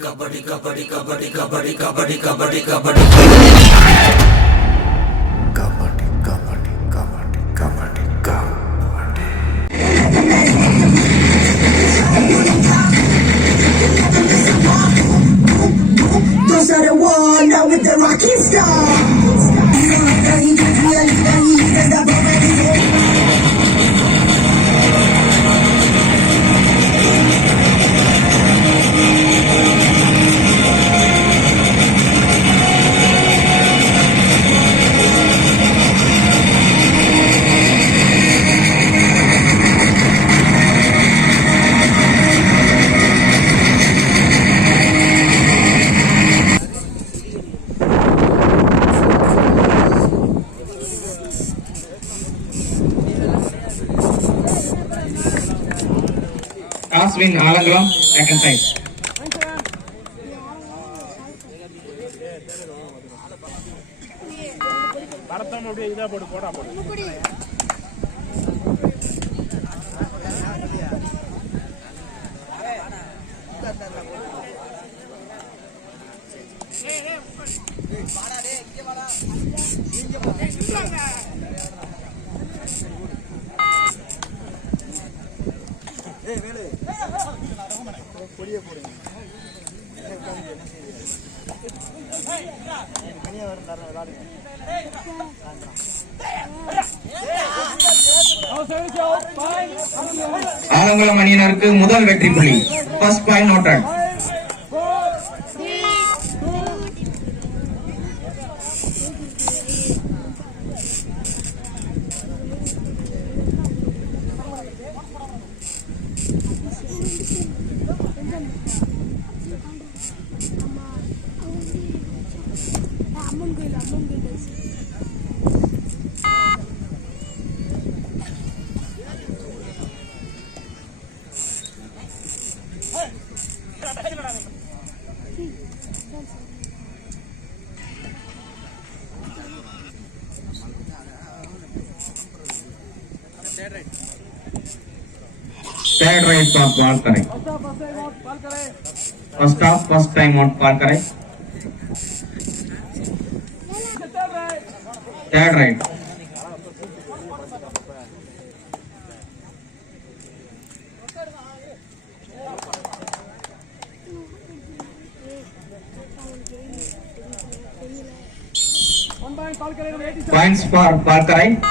Kabaddi kabaddi kabaddi kabaddi kabaddi kabaddi kabaddi Those are the one now with the rocky star. Toss win Alangalam, second side. Alangulam அணியினருக்கு முதல் வெற்றி புள்ளி. First point noted. Third right for ball correct. First off, first time out ball correct. Third right. Points for ball correct.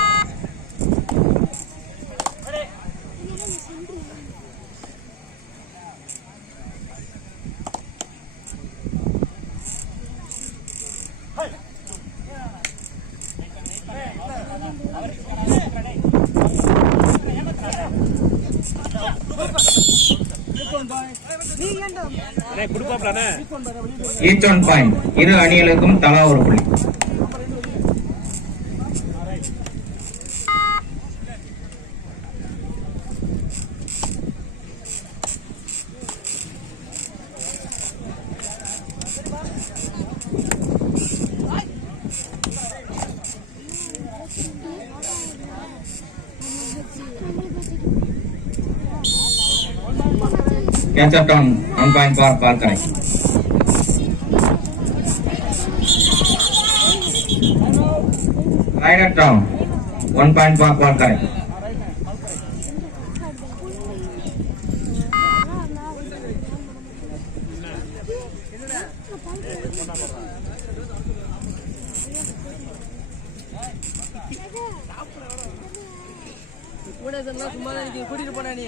Each one point. இரு அணிகளுக்கும் தலா ஒரு புள்ளி. Catch up down, 1 point for ball correct. Ride it down, 1 point for ball correct. கூட்டிட்டு போனா நீ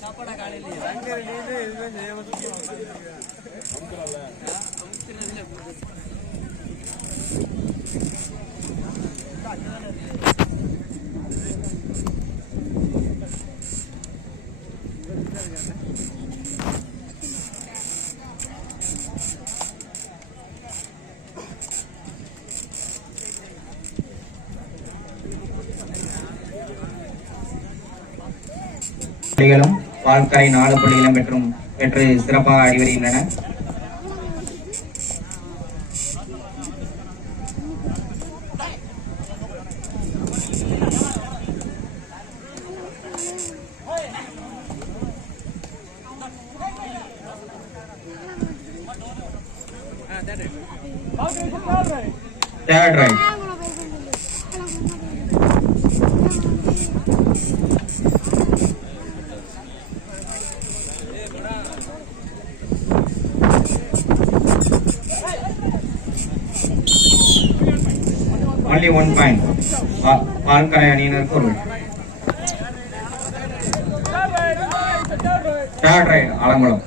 சாப்பாடா காலையில புள்ளிகளும் பால்கரை 4 புள்ளிகளும் பெற்று சிறப்பாக ஆடி வருகின்றன. Third right. Only 1 point. பால்கரை அணியினருக்கு ஒரு third right Alangulam.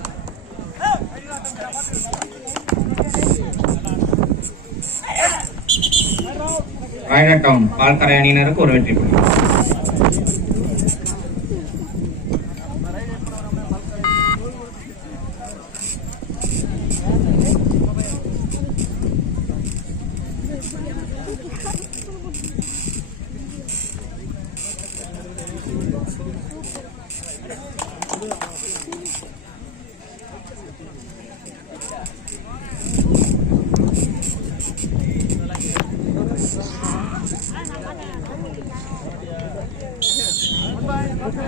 Rider down. பால்கரை அணியினருக்கு ஒரு வெற்றி புள்ளி.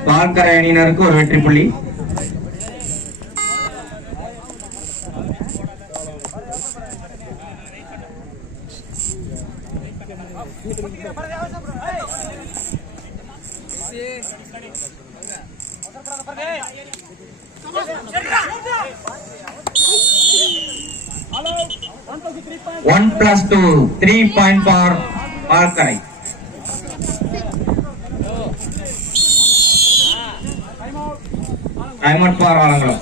பால்கரை அணியினருக்கு ஒரு வெற்றி புள்ளி. One plus 2, 3 point for பால்கரை. Time out for Alangulam.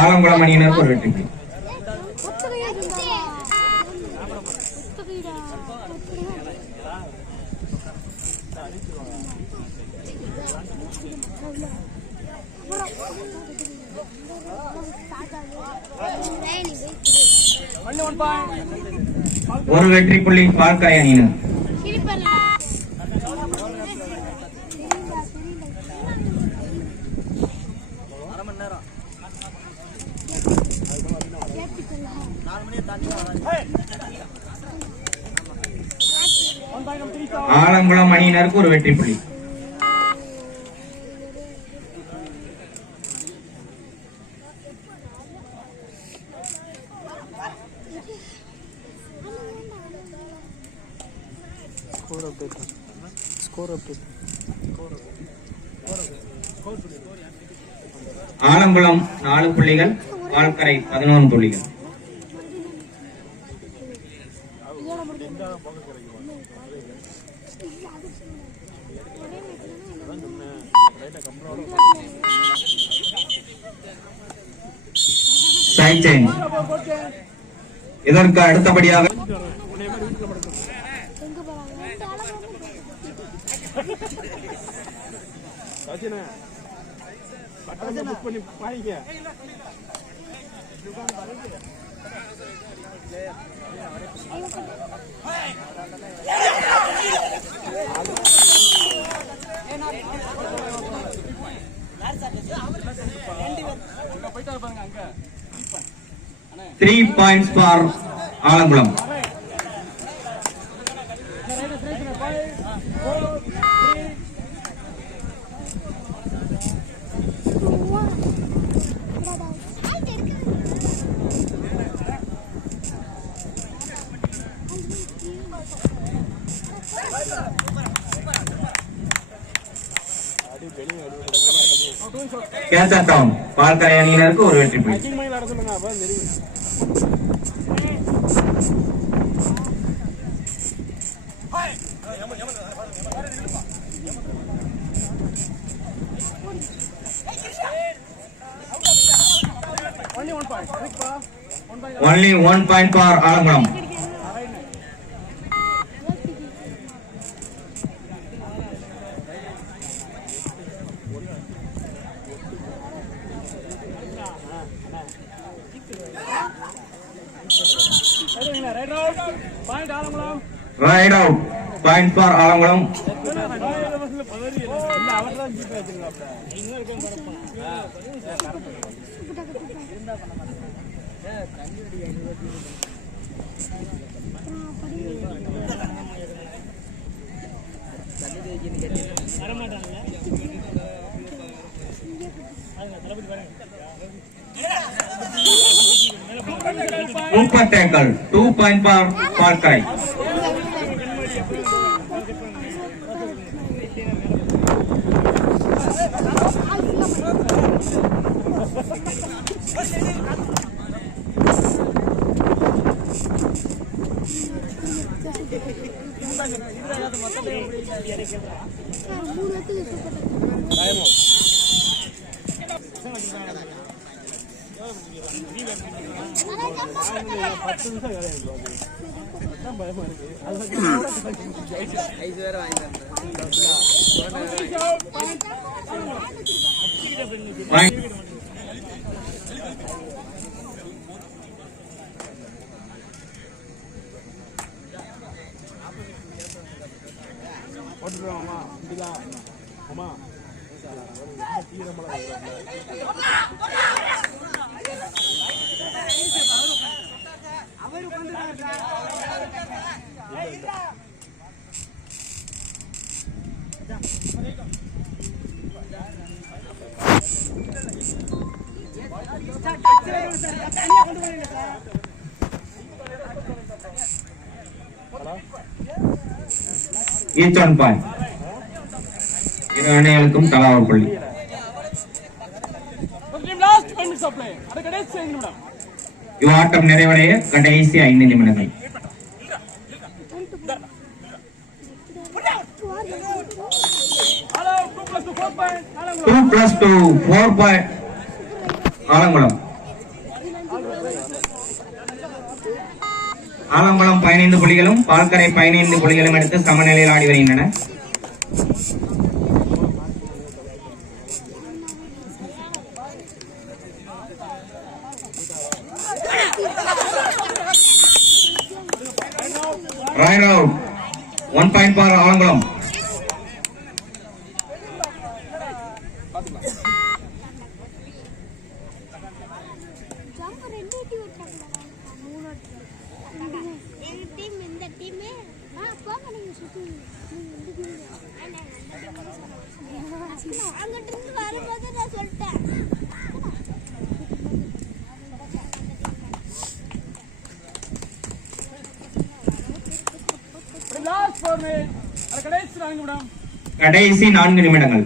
Alangulam அணியினருக்கு ஒரு வெற்றி புள்ளி. ஒரு வெற்றி புள்ளி பால்கரை அணியினர். ஆலங்குளம் அணியினருக்கு ஒரு வெற்றி புள்ளி. ஆலங்குளம் 4 புள்ளிகள், பால்கரை 11 புள்ளிகள். Side change. இதற்கு அடுத்தபடியாக 3 points for Alangulam. Catch down. Palkarai அணியினருக்கு ஒரு வெற்றி புள்ளி. Only 1 point for Alangulam. Right out. Point for Alangulam. Super tackle. 2 point for பால்கரை. Each one point. இரு அணிகளுக்கும் தலா ஒரு புள்ளி. இவ்வாட்டம் நிறைவடைய கடைசி 5 நிமிடங்கள். 2+2 4 point ஆலங்குளம். ஆலங்குளம் 15 புள்ளிகளும் பால்கரை 15 புள்ளிகளும் எடுத்து சமநிலையில் ஆடி வருகின்றன. Right out. 1 point for Alangulam. கடைசி 4 நிமிடங்கள்.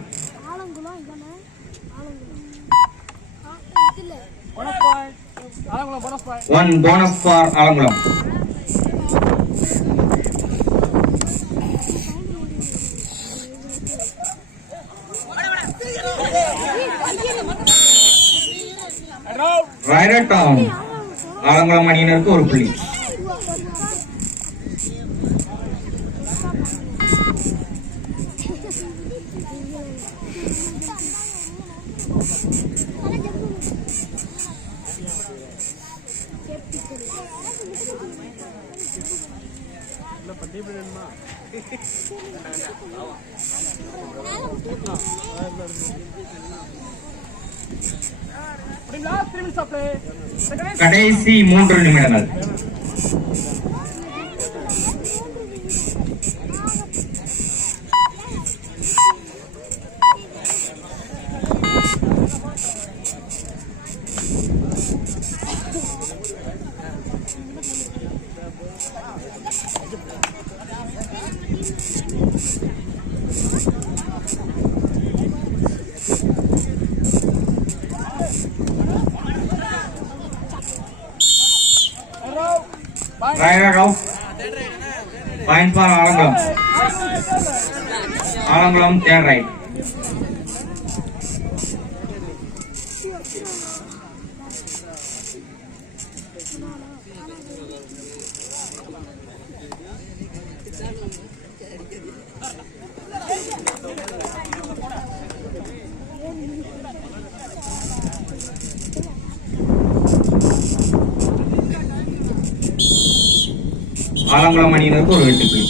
1 bonus for Alangulam. Right down. Alangulam அணியினருக்கு ஒரு புள்ளி. கடைசி 3 நிமிடங்கள். Right out. Point for Alangulam. Alangulam, third right. Alangulam அணியினருக்கு ஒரு வெற்றி.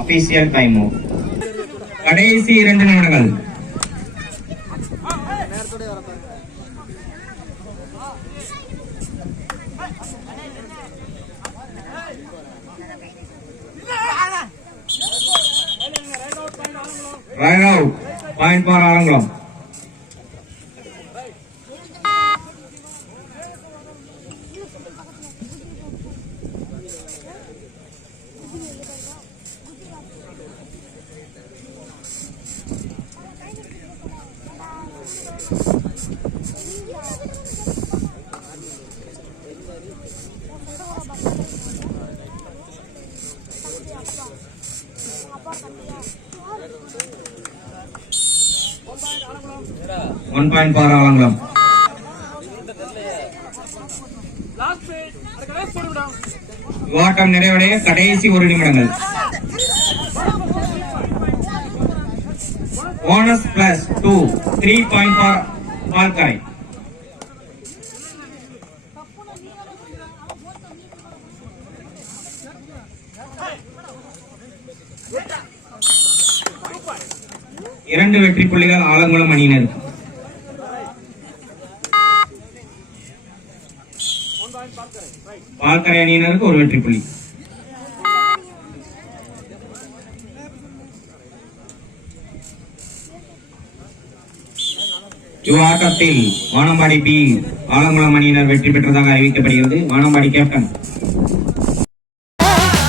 Official time out. கடைசி 2 நிமிடங்கள். Right out. Point for Alangulam. One point for Alangulam. ஆட்டம் நிறைவடைய கடைசி 1 நிமிடங்கள். Bonus plus 2, 3 point for Valkari. இரண்டு வெற்றி புள்ளிகள் ஆலங்குளம் அணியினர். பால்கரை அணியினருக்கு ஒரு வெற்றி புள்ளி. இவ்வாட்டத்தில் வானம்பாடி பி ஆலங்குளம் அணியினர் வெற்றி பெற்றதாக அறிவிக்கப்படுகிறது. வானம்பாடி கேப்டன்